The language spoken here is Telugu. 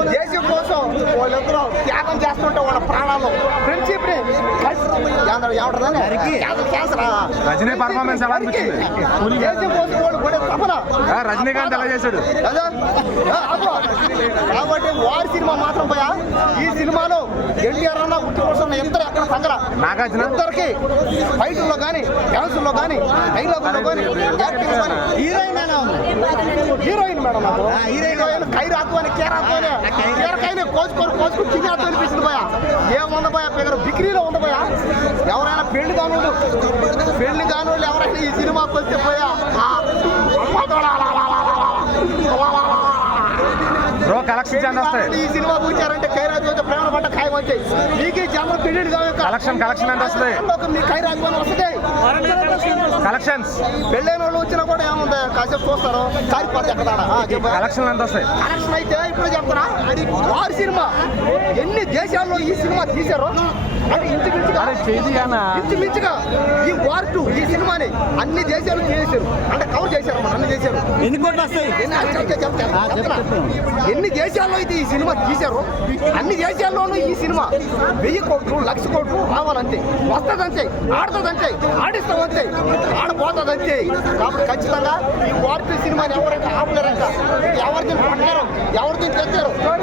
దేశం కోసం వాళ్ళందరూ త్యాగం చేస్తుంటే వాళ్ళ ప్రాణాలు ఫ్రెండ్షిప్ రజనీ పర్ఫార్మెన్స్ ఎలా అనిపించింది? దేశం కోసం వాళ్ళు పడే తపన రజనీకాంత్ ఎలా చేశాడు? కాబట్టి వారి సినిమా మాత్రం పోయా ఈ సినిమాలో ఎన్టీఆర్ అన్న ఉట్టి కోసం ఇద్దరు ఎక్కడ తగ్గల నాగార్జున ఇద్దరికి ఫైట్లో కానీ డ్యాన్సుల్లో కానీ డైలాగుల్లో కానీ యాక్టింగ్ కానీ హీరోయిన్ మేడం నాకు హీరోయిన్ కైరాకు అని కేరాకు అని కేరకాయని కోసుకొని తినేట్టు అనిపిస్తుంది పోయా ఏముంది పోయా పిల్లలు బిక్రీలో ఉంది పోయా ఎవరైనా పెళ్లి కానోళ్ళు ఎవరైనా ఈ సినిమాకి వస్తే పోయా బ్రో కలెక్షన్ ఎంత వస్తాయి? ఈ సినిమా కూర్చారంటే ఖైరాజు అయితే ప్రేమ పట్ట ఖాయం వచ్చాయి మీకు జనం పెళ్లి కలెక్షన్ ఎంత వస్తుంది? మీ ఖైరాజు అని వస్తుంది కలెక్షన్స్ పెళ్ళైన వాళ్ళు వచ్చినా కూడా ఏముంది కాసేపు చూస్తారు కారిపోతే ఎక్కడ కలెక్షన్ ఎంత వస్తాయి? కలెక్షన్ అయితే ఇప్పుడు చెప్తారా అది వారి సినిమా ఎన్ని దేశాల్లో ఈ సినిమా తీశారో అది ఇంచుమించుగా ఈ వార్ 2 ఈ సినిమాని అన్ని దేశాలు చేశారు అంటే కవర్ చేశారు అన్ని దేశాలు ఎన్ని కోట్లు వస్తాయి? ఎన్ని దేశాల్లో అయితే ఈ సినిమా తీశారో అన్ని దేశాల్లోనూ ఈ సినిమా 1000 కోట్లు 1,00,000 కోట్లు రావాలంతే వస్తుందంతే ఆడుతుందంతే ఆడిస్తామంతే ఆడపోతుందంతే కాబట్టి ఖచ్చితంగా ఈ వార్ 2 సినిమాని ఎవరైతే ఆపలేరంట ఎవరిని పట్టలేరు ఎవరిని తెచ్చారు